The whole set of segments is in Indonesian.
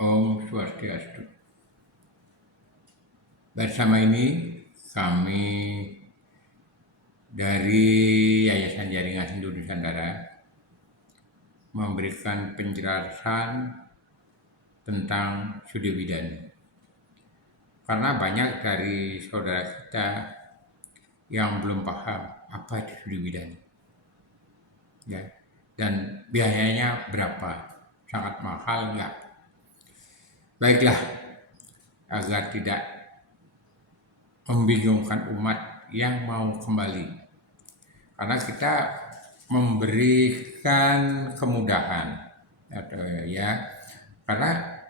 Om Swastiastu. Bersama ini kami dari Yayasan Jaringan Hindu Nusantara memberikan penjelasan tentang Sudi Widani. Karena banyak dari saudara kita yang belum paham apa itu Sudi Widani. Ya. Dan biayanya berapa? Sangat mahal enggak? Baiklah, agar tidak membingungkan umat yang mau kembali. Karena kita memberikan kemudahan atau ya karena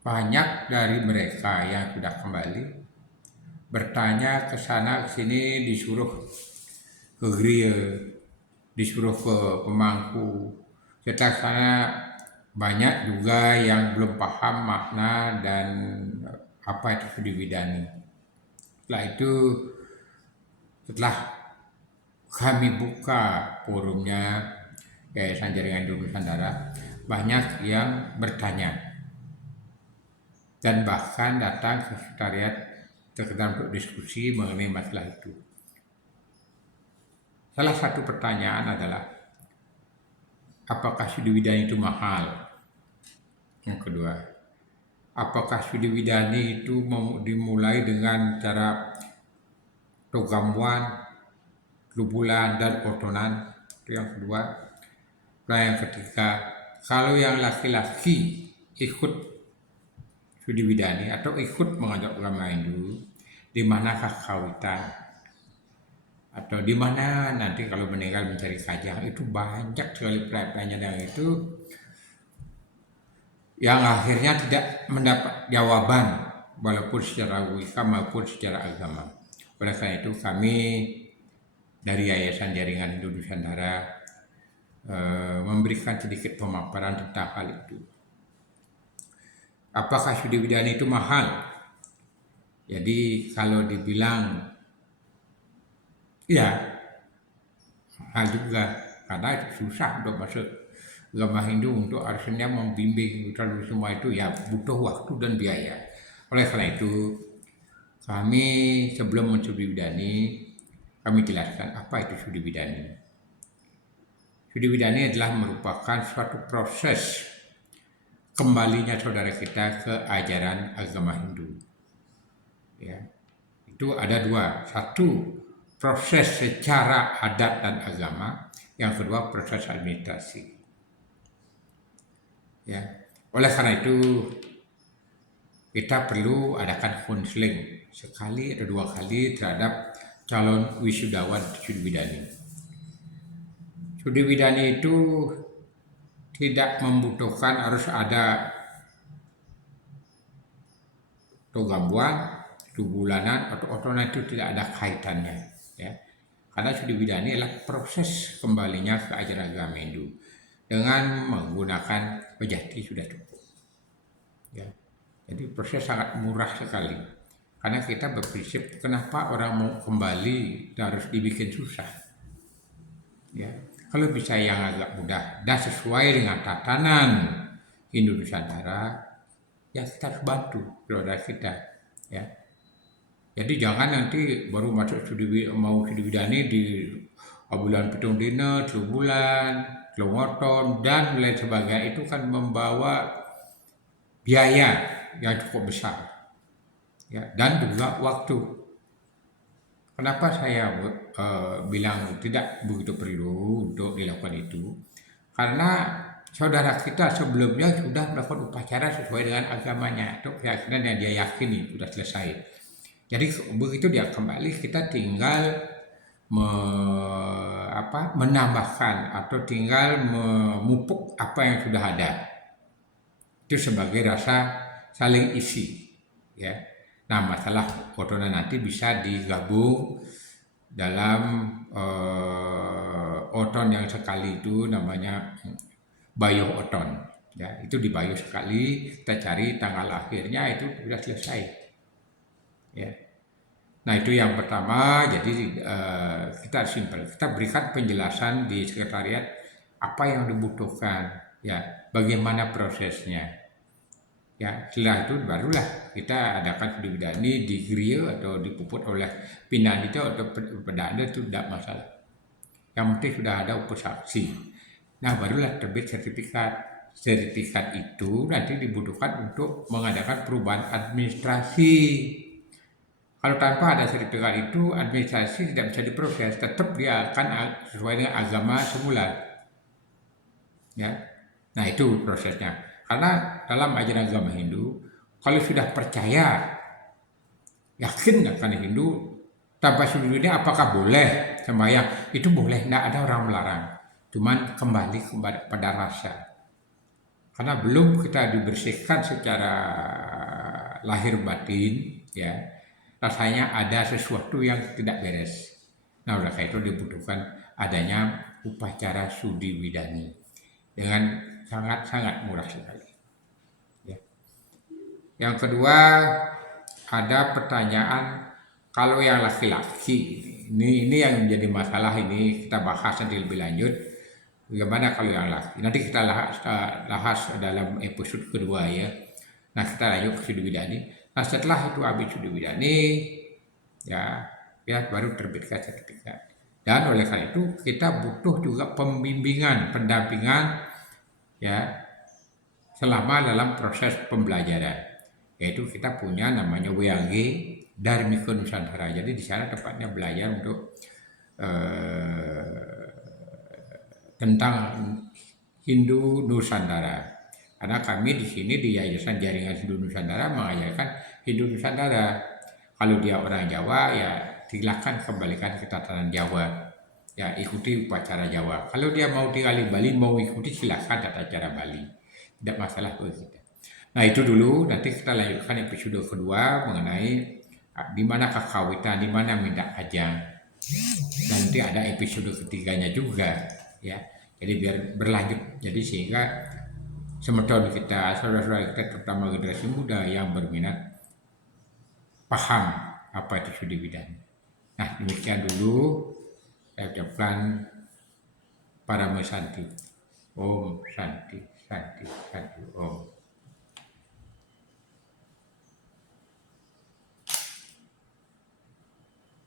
banyak dari mereka yang sudah kembali bertanya ke sana ke sini disuruh ke gereja, disuruh ke pemangku. Kita sana banyak juga yang belum paham makna dan apa itu Sudi Widani. Setelah kami buka forumnya Yayasan Jaringan Hindu Nusantara, banyak yang bertanya dan bahkan datang ke sekretariat terkadang untuk diskusi mengenai masalah itu. Salah satu pertanyaan adalah, apakah Sudi Widani itu mahal? Yang kedua, apakah Sudi Widani itu dimulai dengan cara togambuan, lubulan, dan otonan? Itu yang kedua. Nah yang ketiga, kalau yang laki-laki ikut Sudi Widani atau ikut mengajak agama Hindu, di manakah kawitan? Atau di mana nanti kalau meninggal mencari kajang? Itu banyak sekali pertanyaan itu yang akhirnya tidak mendapat jawaban walaupun secara logika maupun secara agama. Oleh karena itu kami dari Yayasan Jaringan Hindu Nusantara memberikan sedikit pemaparan tentang hal itu. Apakah Sudi Widani itu mahal? Jadi kalau dibilang ya mahal juga karena susah untuk masuk agama Hindu, untuk artinya membimbing terlalu semua itu ya butuh waktu dan biaya. Oleh karena itu kami sebelum Sudi Widani kami jelaskan apa itu Sudi Widani. Sudi Widani adalah merupakan suatu proses kembalinya saudara kita ke ajaran agama Hindu. Ya, itu ada dua. Satu, proses secara adat dan agama. Yang kedua, proses administrasi. Ya, oleh karena itu kita perlu adakan konseling sekali atau dua kali terhadap calon wisudawan Sudi Widani. Sudi Widani itu tidak membutuhkan harus ada togambuan, bulanan atau otonan, itu tidak ada kaitannya. Ya. Karena Sudi Widani adalah proses kembalinya ke ajaran agama Hindu dengan menggunakan pejati sudah cukup. Ya. Jadi proses sangat murah sekali. Karena kita berprinsip kenapa orang mau kembali harus dibikin susah. Ya. Kalau bisa yang agak mudah dan sesuai dengan tatanan Hindu Nusantara, ya kita harus bantu saudara kita. Ya. Jadi jangan nanti baru masuk mau Sudi Widani di bulan pitung dina, 3 bulan, 3 ngoton dan lain sebagainya, itu kan membawa biaya yang cukup besar. Ya, dan juga waktu. Kenapa saya bilang tidak begitu perlu untuk dilakukan itu? Karena saudara kita sebelumnya sudah melakukan upacara sesuai dengan agamanya atau keyakinan yang dia yakini sudah selesai. Jadi begitu dia kembali, kita tinggal menambahkan atau tinggal memupuk apa yang sudah ada. Itu sebagai rasa saling isi. Ya. Nah masalah otonan nanti bisa digabung dalam oton yang sekali itu namanya bayuh oton. Ya, itu dibayuh sekali, kita cari tanggal akhirnya itu sudah selesai. Ya. Nah itu yang pertama. Jadi kita simpel, kita berikan penjelasan di sekretariat apa yang dibutuhkan, ya, bagaimana prosesnya. Ya, setelah itu barulah kita adakan studi bidani di Gria atau dipuput oleh pimpinan itu atau perdana itu tidak masalah. Yang penting sudah ada upasaksi. Nah, barulah terbit sertifikat. Sertifikat itu nanti dibutuhkan untuk mengadakan perubahan administrasi. Kalau tanpa ada sertifikat itu, administrasi tidak bisa diproses. Tetap dia akan sesuai dengan agama semula. Ya, nah itu prosesnya. Karena dalam ajaran agama Hindu, kalau sudah percaya, yakin akan Hindu, tanpa sujudnya apakah boleh sembahyang? Itu boleh, tidak ada orang melarang. Cuman kembali pada rasa. Karena belum kita dibersihkan secara lahir batin, ya rasanya ada sesuatu yang tidak beres. Nah, oleh karena itu dibutuhkan adanya upacara sudi widani dengan sangat-sangat murah sekali. Ya. Yang kedua, ada pertanyaan kalau yang laki-laki ini yang menjadi masalah, ini kita bahas nanti lebih lanjut. Bagaimana kalau yang laki? Nanti kita bahas dalam episode kedua ya. Nah, kita lanjut ke studi bidani. Nah, setelah itu habis studi bidani, ya baru terbitkan sertifikat. Dan oleh karena itu kita butuh juga pembimbingan, pendampingan ya selama dalam proses pembelajaran. Yaitu kita punya namanya WAG Dharmika Nusantara. Jadi di sana tempatnya belajar untuk tentang Hindu Nusantara. Karena kami di sini di Yayasan Jaringan Hindu Nusantara mengajarkan Hindu Nusantara. Kalau dia orang Jawa ya silakan kembalikan ke tatanan Jawa. Ya ikuti upacara Jawa. Kalau dia mau tinggal di Bali mau ikuti silakan tata cara Bali. Tidak masalah bagi kita. Nah itu dulu, nanti kita lanjutkan episode kedua mengenai di mana kakawitan, di mana mindak ajang. Nanti ada episode ketiganya juga, ya. Jadi biar berlanjut. Jadi sehingga semeton kita, saudara-saudara kita terutama generasi muda yang berminat paham apa itu studi bidani. Nah demikian dulu saya ucapkan para Santi. Om Santi, Santi, Santi, Om.